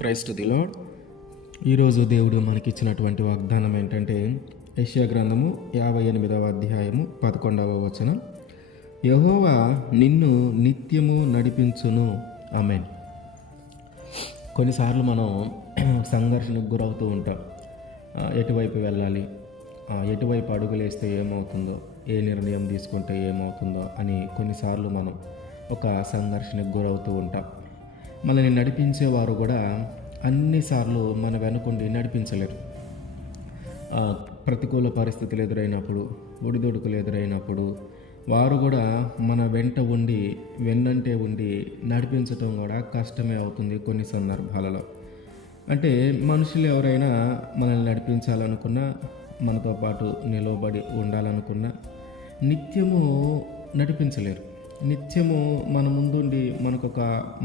Praise to the lord. ఈరోజు దేవుడు మనకిచ్చినటువంటి వాగ్దానం ఏంటంటే యెషయా గ్రంథము 58వ అధ్యాయము 11వ వచనం. యెహోవా నిన్ను నిత్యము నడిపించును. ఆమేన్. కొన్నిసార్లు మనం సంఘర్షణకు గురవుతూ ఉంటాం. ఎటువైపు వెళ్ళాలి, ఎటువైపు అడుగులేస్తే ఏమవుతుందో, ఏ నిర్ణయం తీసుకుంటే ఏమవుతుందో అని కొన్నిసార్లు మనం ఒక సంఘర్షణకు గురవుతూ ఉంటాం. మనల్ని నడిపించేవారు కూడా అన్నిసార్లు మన వెనుకుండి నడిపించలేరు. ప్రతికూల పరిస్థితులు ఎదురైనప్పుడు, ఒడిదొడుకులు ఎదురైనప్పుడు వారు కూడా మన వెంట ఉండి వెన్నంటే ఉండి నడిపించటం కూడా కష్టమే అవుతుంది కొన్ని సందర్భాలలో. అంటే మనుషులు ఎవరైనా మనల్ని నడిపించాలనుకున్నా, మనతో పాటు నిలవబడి ఉండాలనుకున్నా నిత్యము నడిపించలేరు. నిత్యము మన ముందుండి మనకొక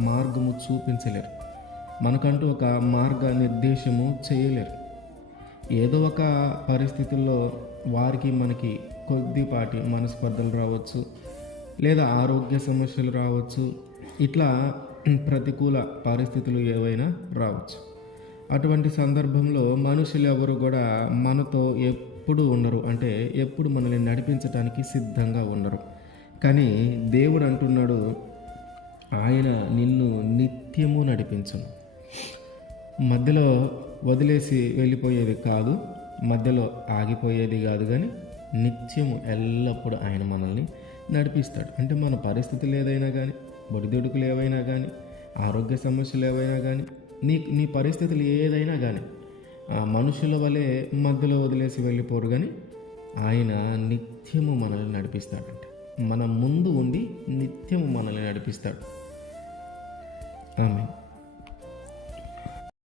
మార్గము చూపించలేరు. మనకంటూ ఒక మార్గ నిర్దేశము చేయలేరు. ఏదో ఒక పరిస్థితుల్లో వారికి మనకి కొద్దిపాటి మనస్పర్ధలు రావచ్చు, లేదా ఆరోగ్య సమస్యలు రావచ్చు. ఇట్లా ప్రతికూల పరిస్థితులు ఏవైనా రావచ్చు. అటువంటి సందర్భంలో మనుషులు ఎవరు కూడా మనతో ఎప్పుడు ఉండరు. అంటే ఎప్పుడు మనల్ని నడిపించడానికి సిద్ధంగా ఉండరు. కానీ దేవుడు అంటున్నాడు, ఆయన నిన్ను నిత్యము నడిపించును. మధ్యలో వదిలేసి వెళ్ళిపోయేది కాదు, మధ్యలో ఆగిపోయేది కాదు, కానీ నిత్యము ఎల్లప్పుడూ ఆయన మనల్ని నడిపిస్తాడు. అంటే మన పరిస్థితులు ఏదైనా కానీ, ఒడిదుడుకులు ఏవైనా కానీ, ఆరోగ్య సమస్యలు ఏవైనా కానీ, నీ పరిస్థితులు ఏదైనా కానీ మనుషుల వలె మధ్యలో వదిలేసి వెళ్ళిపోరు. కానీ ఆయన నిత్యము మనల్ని నడిపిస్తాడంటే మన ముందు ఉండి నిత్యము మనల్ని నడిపిస్తాడు. ఆమేన్.